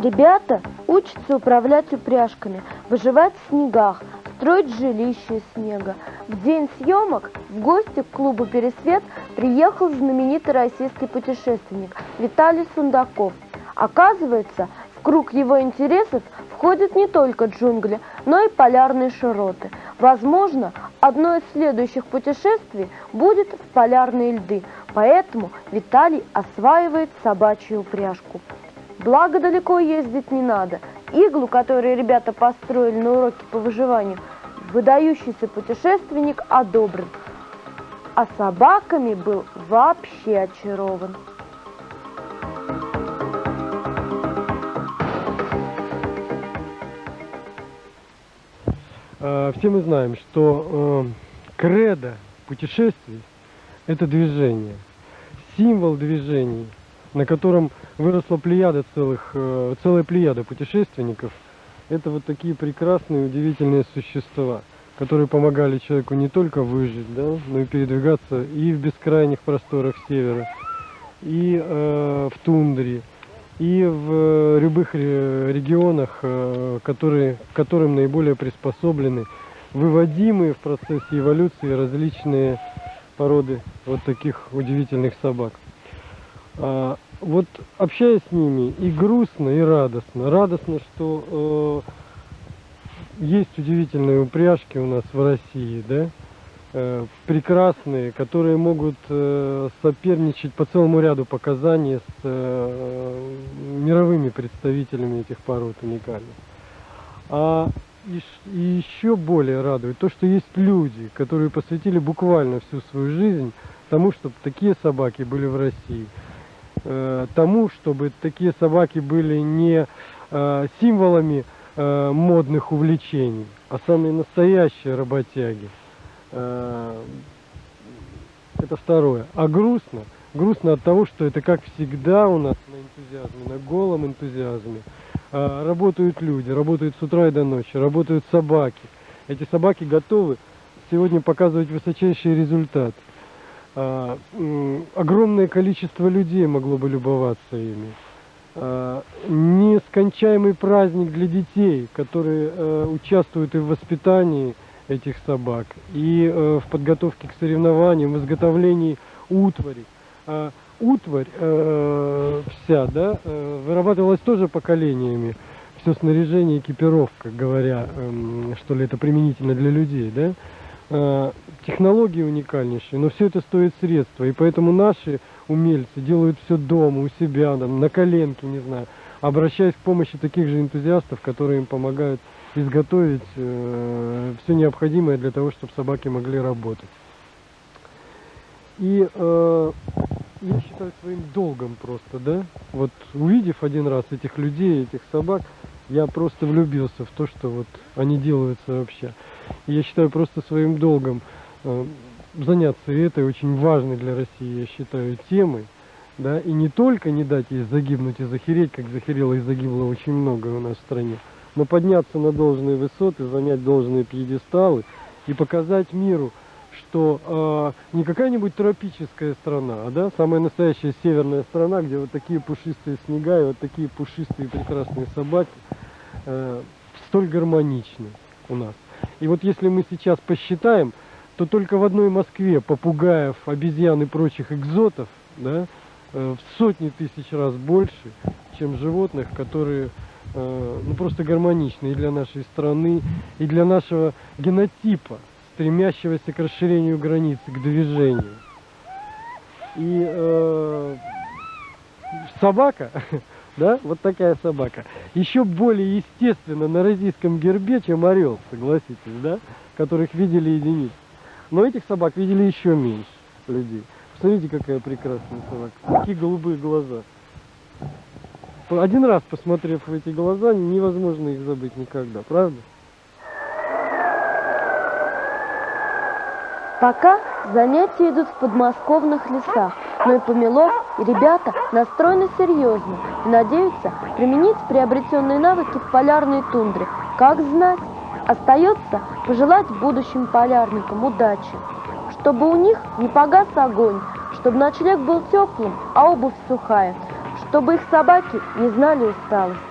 Ребята учатся управлять упряжками, выживать в снегах, строить жилища из снега. В день съемок в гости к клубу «Пересвет» приехал знаменитый российский путешественник Виталий Сундаков. Оказывается, в круг его интересов входят не только джунгли, но и полярные широты. Возможно, одно из следующих путешествий будет в полярные льды, поэтому Виталий осваивает собачью упряжку. Благо, далеко ездить не надо. Иглу, которую ребята построили на уроке по выживанию, выдающийся путешественник одобрил. А собаками был вообще очарован. Все мы знаем, что кредо путешествий – это движение, символ движений, на котором выросла плеяда целая плеяда путешественников. Это вот такие прекрасные, удивительные существа, которые помогали человеку не только выжить, да, но и передвигаться и в бескрайних просторах севера, и в тундре, и в любых регионах, к которым наиболее приспособлены выводимые в процессе эволюции различные породы вот таких удивительных собак. Вот общаясь с ними и грустно, и радостно. Радостно, что есть удивительные упряжки у нас в России, да? Прекрасные, которые могут соперничать по целому ряду показаний с мировыми представителями этих пород уникальных. И еще более радует то, что есть люди, которые посвятили буквально всю свою жизнь тому, чтобы такие собаки были в России. Тому, чтобы такие собаки были не символами модных увлечений, а самые настоящие работяги. Это второе. А грустно? Грустно от того, что это, как всегда у нас на энтузиазме, на голом энтузиазме, работают люди, работают с утра и до ночи, работают собаки. Эти собаки готовы сегодня показывать высочайший результат. Огромное количество людей могло бы любоваться ими. Нескончаемый праздник для детей, которые участвуют и в воспитании этих собак, и в подготовке к соревнованиям, в изготовлении утвари. Утварь вся, да, вырабатывалась тоже поколениями. Все снаряжение, экипировка, говоря, что ли, это применительно для людей, да. Технологии уникальнейшие, но все это стоит средства, и поэтому наши умельцы делают все дома, у себя, там, на коленке, не знаю, обращаясь к помощи таких же энтузиастов, которые им помогают изготовить все необходимое для того, чтобы собаки могли работать. И я считаю своим долгом просто, да, вот увидев один раз этих людей, этих собак, я просто влюбился в то, что вот они делают сообща. И я считаю просто своим долгом заняться этой очень важной для России, я считаю, темой, да, и не только не дать ей загибнуть и захереть, как захерело и загибло очень много у нас в стране, но подняться на должные высоты, занять должные пьедесталы и показать миру, что не какая-нибудь тропическая страна, а, да, самая настоящая северная страна, где вот такие пушистые снега и вот такие пушистые прекрасные собаки столь гармоничны у нас. И вот если мы сейчас посчитаем, то только в одной Москве попугаев, обезьян и прочих экзотов, да, в сотни тысяч раз больше, чем животных, которые ну, просто гармоничны и для нашей страны, и для нашего генотипа, стремящегося к расширению границ, к движению. И собака, да, вот такая собака, еще более естественно на российском гербе, чем орел, согласитесь, да, которых видели единицы. Но этих собак видели еще меньше людей. Посмотрите, какая прекрасная собака, какие голубые глаза. Один раз посмотрев в эти глаза, невозможно их забыть никогда, правда? Пока занятия идут в подмосковных лесах, но и Помелов, и ребята настроены серьезно и надеются применить приобретенные навыки в полярной тундре. Как знать? Остается пожелать будущим полярникам удачи, чтобы у них не погас огонь, чтобы ночлег был теплым, а обувь сухая, чтобы их собаки не знали усталости.